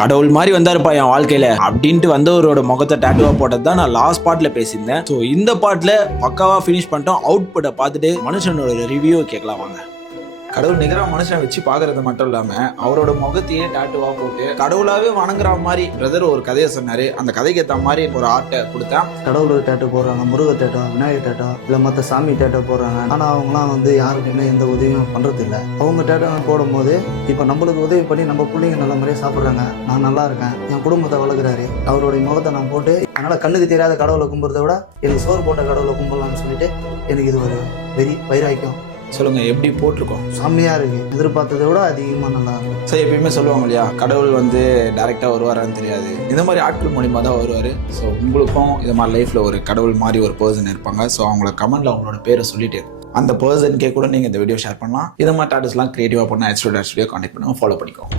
கடவுள் மாதிரி வந்தாருப்பா என் வாழ்க்கையில அப்படின்ட்டு வந்தவரோட முகத்தை டாட்டுவா போட்டது தான் நான் லாஸ்ட் பார்ட்ல பேசியிருந்தேன். ஸோ இந்த பார்ட்ல பக்காவா ஃபினிஷ் பண்ணிட்டோம். அவுட்புட்டை பார்த்துட்டு மனுஷனோட ரிவ்யூ கேட்கலாம் வாங்க. கடவுள் நிகரா மனுஷனை வச்சு பாக்குறது மட்டும் இல்லாம அவரோட முகத்தையே டாட்டுவா போட்டு கடவுளாவே வணங்குற மாதிரி பிரதர் ஒரு கதையை சொன்னாரு. அந்த கதைக்கு ஏற்ற மாதிரி ஒரு ஆர்ட்டை கொடுத்தேன். கடவுள் டேட்டோ போடுறாங்க, முருக டேட்டோ, விநாயகர் டேட்டோ, இல்ல மற்ற சாமி டேட்டோ போடுறாங்க. ஆனா அவங்கலாம் வந்து யாருக்குமே எந்த உதவியும் பண்றது இல்லை. அவங்க டேட்டோ போடும் போது இப்ப நம்மளுக்கு உதவி பண்ணி நம்ம பிள்ளைங்க நல்ல முறையா சாப்பிடுறாங்க. நான் நல்லா இருக்கேன், என் குடும்பத்தை வளர்க்குறாரு, அவருடைய முகத்தை நான் போட்டு அதனால கண்ணுக்கு தெரியாத கடவுளை கும்பிடுறத விட எனக்கு சோறு போட்ட கடவுளை கும்பிடலாம்னு சொல்லிட்டு எனக்கு இது ஒரு வெறி வைராக்கியம். சொல்லுங்க எப்படி போட்டிருக்கோம்? செம்மையா இருக்கு, எதிர்பார்த்ததை விட அதிகமா நல்லா இருக்கும். ஸோ எப்பயுமே சொல்லுவாங்க இல்லையா, கடவுள் வந்து டைரக்டா வருவாரான்னு தெரியாது, இந்த மாதிரி ஆட்கள் மூலியமா தான் வருவாரு. ஸோ உங்களுக்கும் இது மாதிரி லைஃப்ல ஒரு கடவுள் மாதிரி ஒரு பர்சன் இருப்பாங்க. ஸோ அவங்கள கமெண்ட்ல அவங்களோட பேரை சொல்லிட்டு அந்த பர்சனுக்கே கூட நீங்க இந்த வீடியோ ஷேர் பண்ணலாம். இது மாதிரி டாட்டஸ்லாம் கிரியேட்டிவா பண்ணா ஸ்டுடியோ கான்டெக்ட் பண்ணுங்க, ஃபாலோ பண்ணிக்கோங்க.